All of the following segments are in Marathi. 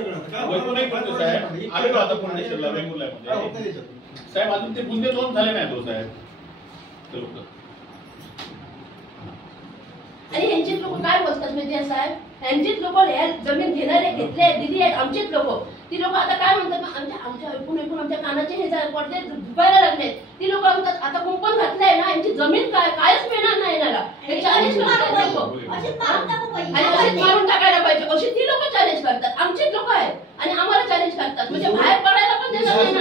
आलेलो आता पुणे स्टेशनला वेंगुर्ल्यामध्ये साहेब अजून ते गुन्हे नोंद झाले नाहीत हो साहेब. आणि यांची लोक काय बोलतात माहिती साहेब, यांचीच लोक जमीन घेणारे घेतले दिली आहेत आमचेच लोक. ती लोक आता काय म्हणतात आमच्या ऐकून आमच्या कानाचे हे पडदे दुखायला लागले. ती लोक म्हणतात आता कुंपण घातलंय ना यांची जमीन कायच मिळणार नाही याला. हे चॅलेंज करतात मारून टाकायला पाहिजे अशी ती लोक चॅलेंज करतात. आमचेच लोक आहेत आणि आम्हाला चॅलेंज करतात म्हणजे बाहेर पडायला पण देणार नाही ना.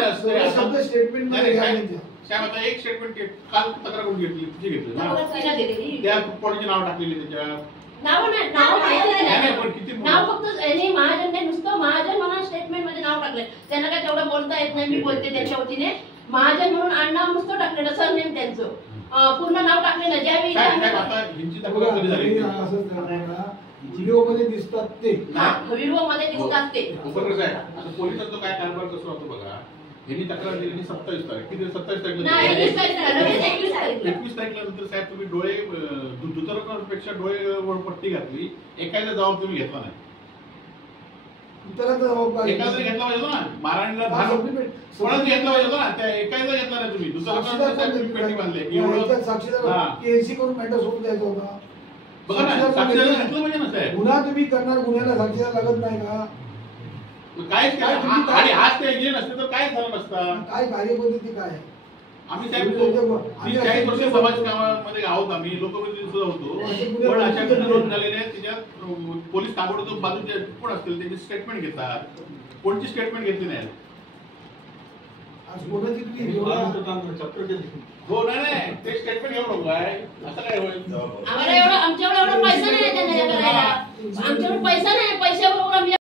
आता एक स्टेटमेंट काल तक्रार करून घेतली तुझी घेतली त्या कोणाची नाव टाकलेली त्याच्या नाव माहिती नाही. नाव फक्त महाजनने नुसतं महाजन म्हणून स्टेटमेंट मध्ये नाव टाकलंय. त्यांना काय तेवढं बोलता येत नाही. मी बोलते त्यांच्या वतीने महाजन म्हणून आडनाव नुसतं टाकलेलं सरनेम त्यांचं पूर्ण नाव टाकलेलं. ज्यावेळी व्हिडिओ मध्ये दिसतात ते व्हिडिओ मध्ये दिसतात ते पोलिसांचा काय कारभार कसं होतो बघा. यांनी तक्रार दिली 27 तारीख किती 27 तारीखला 21 तारीखला नंतर साहेब तुम्ही डोळे दुतर्फापेक्षा डोळे पट्टी घातली. एखादा जबाब तुम्ही घेतला नाही. एखादा घेतला पाहिजे ना महाराणीला कोणाच घेतला पाहिजे ना त्या एखादा घेतला नाही तुम्ही दुसऱ्या पेटी बांधले साक्षीदार करून मॅटर सोडून द्यायचा होता. बघा ना साक्षीदार घेतलं पाहिजे ना साहेब. गुन्हा तुम्ही करणार गुन्ह्याला साक्षीदार लागत नाही का? काय आणि आज ते गेले नसते तर काय झालं नसतं. काय कार्यपद्धती काय आम्ही साहेब 30-40 वर्ष समाज कामामध्ये आहोत. आम्ही लोकप्रतिनिधी सुद्धा होतो. पण अशा घटना नोंद झालेल्या आहेत त्याच्यात पोलीस ताबडतोब बाजूचे कोण असतील त्याची स्टेटमेंट घेतात. कोणची स्टेटमेंट घेतली नाही. हो नाही ते स्टेटमेंट घेऊन नको काय असं काय होईल. आमच्याकडे एवढा पैसा नाही. आमच्याकडे पैसा नाही. पैशावर